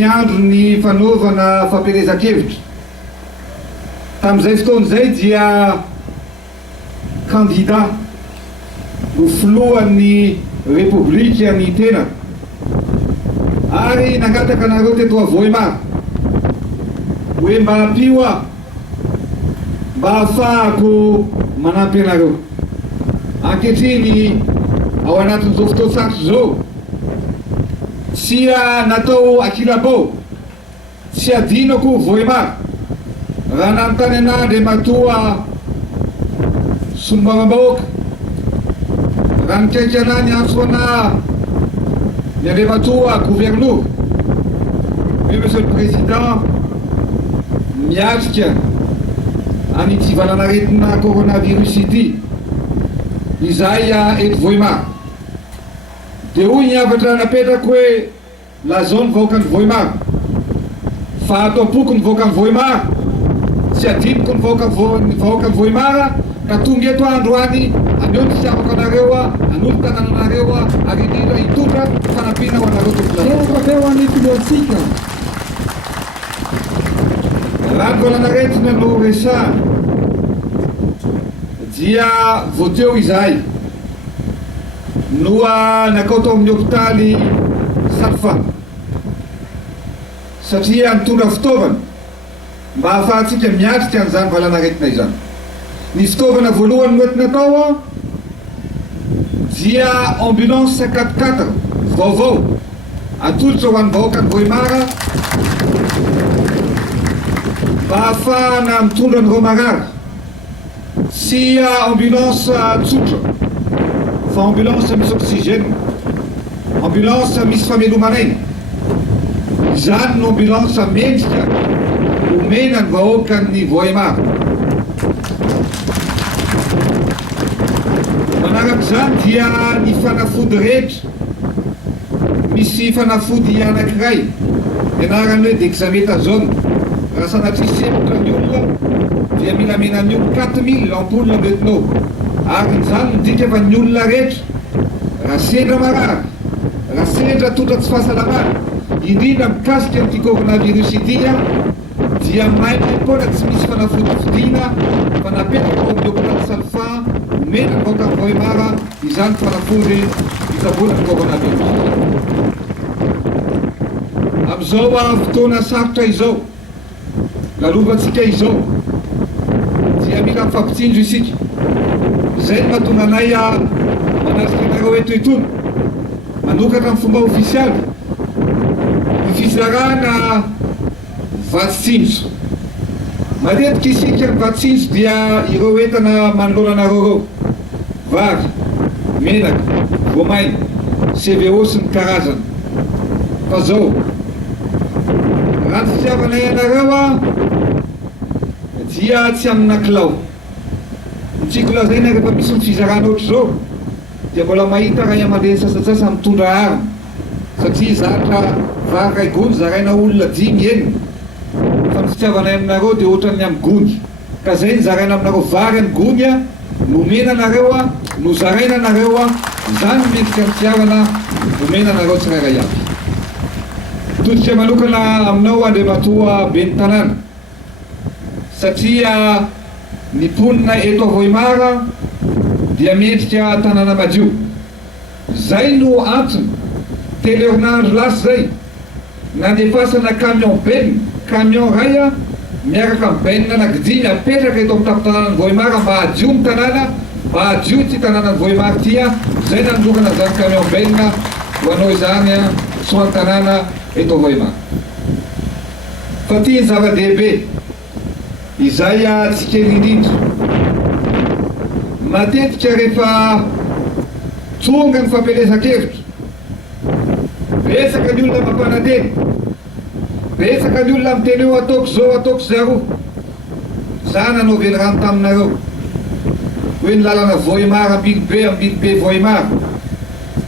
ny andro ny fanaovana fampielezan-kevitra. Tamin'izay fotoan'izay dia kandida ho filohan'ny repoblika ny tena, ary nangataka anareo teto Voimary hoe mba ampio aho mba ahafahako manampy anareo. Ankehitriny ao anatin'izao fotoan-tsakitro zao tsy natao akilabao, tsy adinako Voimary raha nanontany ana Andriamatoa solombavam-bahoaka, raha nikaiky ana ny antso ana ny Andriamatoa gouverneur hoe monsieur le président miatrika an'ity valanaretina coronavirus ity izay eto Voimary. Dia hoy ny havatra napetrako hoe lazao ny vahoaka ny Voimary, fa ato ampoko ny vahoaka ny Voimary, tsy adiniko ny vahoaka ny Voimary, ka tonga eto androany aneo ny fitiavako anareo, anolo tanana anareo, ary indrindra hitondra fanampiana ho anareo teo an'itoloatsika. Raha ny valanaretina no resahana dia voateo izahay no nakao tao amin'ny hôpitaly Salfa, satria nitondra fitaovana mba ahafahantsika miatrika an'izany valanaretina izany. Ny fitaovana voalohany noentina tao dia ambulance 4x4 vaovao atolotra ho an'ny vahoaka ny Voimary mba ahafahana mitondra an'ireo marary. Sy ambulance tsotra fa ambulance misy oxygène, ambulance misy famelomanaina. Izany no ambulance mendrika omena ny vahoaka ny Voimary. Manarak'izany dia ny fanafody rehetra, misy fanafody anankiray ianarany hoe dexaméthasone. Raha sanatria sempotra ny olona dia mila menan'ny olona 4000 ampoule betinao, ary izany midika fa ny olona rehetra raha sendra marary, raha sendra totra tsy fahasalamana, indrindra mikasika an'ity coronavirus ity dia maimaimpona tsy misy fanafody fidiana fa napetraka ao amin'ny hôpitaly Salfa omena ny vahoaka ny Voimary izany fanafody fitsaboana ny coronavirus. Amin'izao fotoana sarotra izao, lalovantsika izao, dia mila mifampitsinjo isika. Izay no mahatonga anay manarika anareo eto itony manokatra amin'ny fomba ofisialy ny fizarana vatsin-tsinjo. Matetika isika ny vatsin-tsinjo dia ireo entana manoloana anareo reo: vary, menaka, voamaina, CVO sy ny karazany. Fa zao raha ny fitiavanay anareo dia tsy amina kilao. Tiako lazaina rehefa misy ny fizarana ohatry zao dia mbola mahita ray aman-dreny sasatsasa mitondra arina, satria zatra vary ray gony zaraina olona 5 enina, fa ny fitiavanay aminareo dia ohatran'ny amin'ny gony. Ka zay ny zaraina aminareo vary amin'ny gony nomena anareo, nozaraina anareo, izany mendrika ny fitiavana nomena anareo tsirairay aby. Todika manokana aminao Andriamatoa ben'ny tanàna, satria ny ponina eto Voimary dia mendrika tanàna madio. Zay no antony telo herinandro lasa zay nandefasana camion benina, camion ray miaraka amin'ny benina anankidimy apetraka eto amin'ny tampon-tanàna ny Voimary mba hadio ny tanàna, mba hadio ty tanàna ny Voimary ty. Zay nanokana zany camion benina ho anao izany soan'ny tanàna eto Voimary. Fa ty ny zava-dehibe izay tsy kely indrindra. Matetika rehefa tonga ny fampielezan-kevitra, betsaka ny olona mampanantena, betsaka ny olona miteny eo ataoko zao ataoko zaro. Za nanao velorano taminareo hoe ny lalana Voimary ambily be Voimary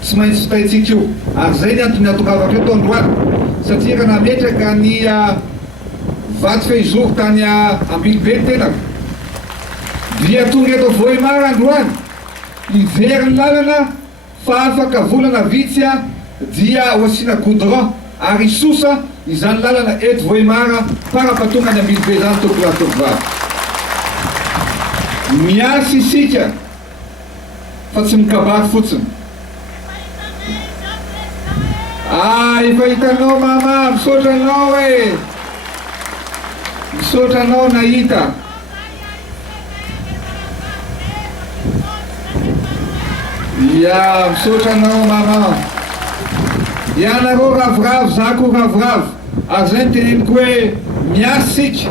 tsy maintsy fitaitsika io, ary zay ny antony atongavako eto androany, satria raha nametraka ny vaty fehizoro tany ambily be ny tenako dia tonga eto Voimary androany ivery ny lalana fa afaka volana vitsy dia ho asiana goudron ary sosa izany lalana eto Voimara parapatonga any Ambilobe zany tokolatokivavy. Miasa isika fa tsy mikabary fotsiny. Efa hitanao mama, misaotra anao e, misaotra anao nahita. Ya, misaotra anao mama. Ianareo ravoravo, zako ravoravo, ary zay ny teneniko hoe miasa isika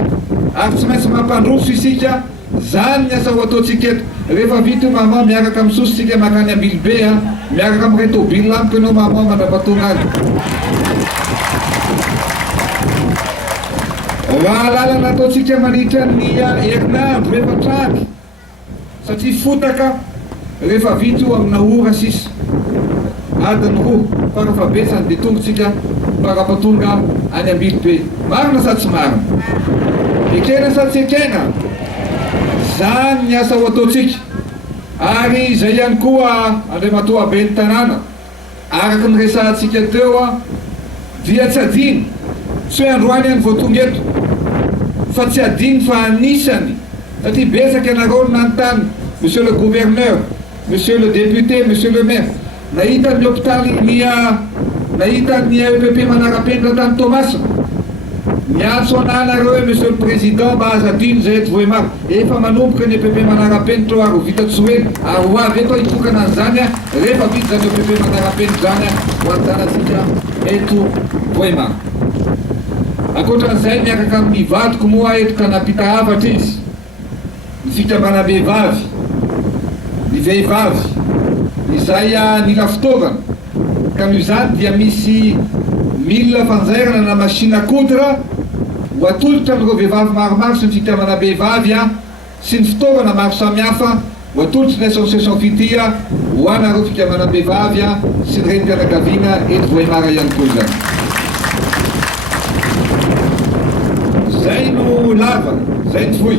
ary tsy maintsy mampandroso isika. Zany ny asa ho ataontsika eto. Rehefa vita mama miaraka misoso sika makany Ambilobe miaraka amin'ny tôbily amiko ianao mama mandrapatonga any. Raha lalana ataontsika mandritra ny herinandro rehefa traky satria fotaka rehefa vita io amina ora sisa adiny roa farafabetsany dia tongotsika parapatonga any Ambilobe. Marina sa tsy marina? Ekena sa tsy ekena? Zany ny asa ho ataontsika. Ary izay ihany koa Andriamatoa be ny tanàna araka ny resahantsika teo dia tsy adiny tsy hoe androany any vao tonga eto fa tsy adiny fa anisany satria betsaka ianareo no nanontany monsieur le gouverneur, monsieur le député, monsieur le maire, nahita ny hôpitaly nahita ny EPP Manarapenitra tany Tomasina. Miantso anareo hoe monsieur le président mba aza adino zay eto Voimara. Efa manomboka ny EPP Manarapenitra ary ho vita tsoely ary ho avy eto hitokana an'izany rehefa vita zany EPP Manarapenitra zany ho anjanantsika eto Voimara. Ankoatran'izay miaraka amin'ny vadiko moa eto ka nampita hafatra izy ny fikambana vehivavy, ny vehivavy izay nila fitaovana ka noho izany dia misy milina fanjairana na machine à coudre ho atolotra amin'ireo vehivavy maromaro sy ny fikambana vehivavy sy ny fitaovana maro samihafa ho atolotra ny association fity ho anareo fikambana vehivavy sy ny renim-pianakaviana eto Voimara ihany koa zany. Zay no lava, zay ny foy.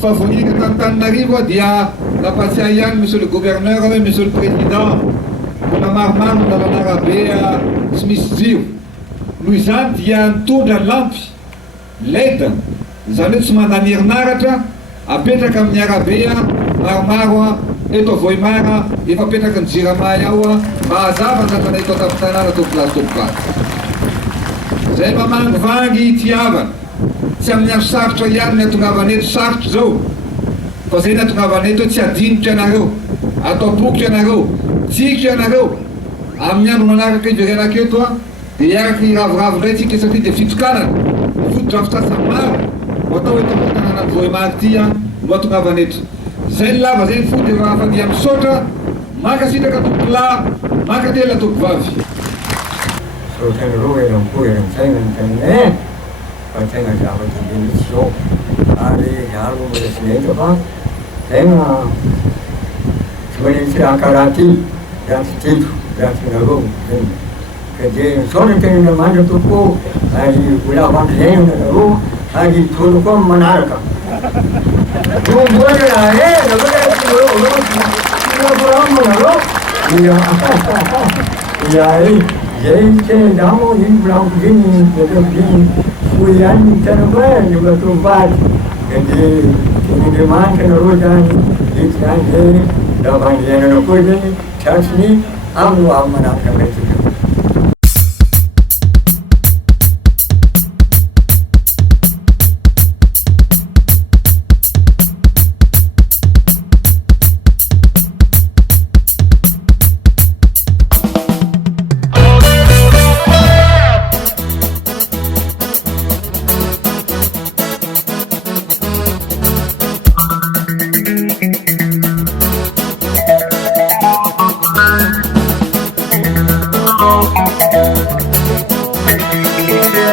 Fa vonika t'Antananarivo dia nampatsiahy ihany monsieur le gouverneur hoe monsieur le président mbola maromaro ny lalana-arabe tsy misy jiro. Noho izany dia nitondra lampy leda izany hoe tsy mandany herinaratra apetraka amin'ny arabe maromaro eto Voimara efa apetraka ny Jiramay ao mba hazava ny lalana eto an-tampon-tanàna tao place Tokopaty. Zay mamangivangy tiavana tsy amin'ny andro sarotra ihany ny atongavana eto sarotra zao fa zay ny atongavana eto tsy adinitra ianareo, atao bokotra ianareo, tsika ianareo amin'ny andro manaraka iverenako eto dia iaraka iravoravo indray tsika satria dia fitokanana foto-drafitrasa maro ho atao eto amin'ny tanàna Voimara ity no atongavana eto. Zay ny lava, zay ny fo dia raha dia misaotra mankasitraka tompolahy mankatela tompivavy. Saotrany roa eram-po eram-tsaina ny tegna fa tegna zavatra be misy zao ary iaro resineta fa tegna tsy manitsy raha karaha ty ratsy tito ratsy nareo ka dia saona tegna mandra tokoa ary vola vampizay nareo ary tolo koa manaraka tomboana raha nareo Jadi kamu ini pulang begini, betul begini, kuliah ni cara juga tempat. Jadi ini demand kena rojan, ini jadi dapat jangan aku jadi chance ni, amu mana kami tu.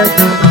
Thank you.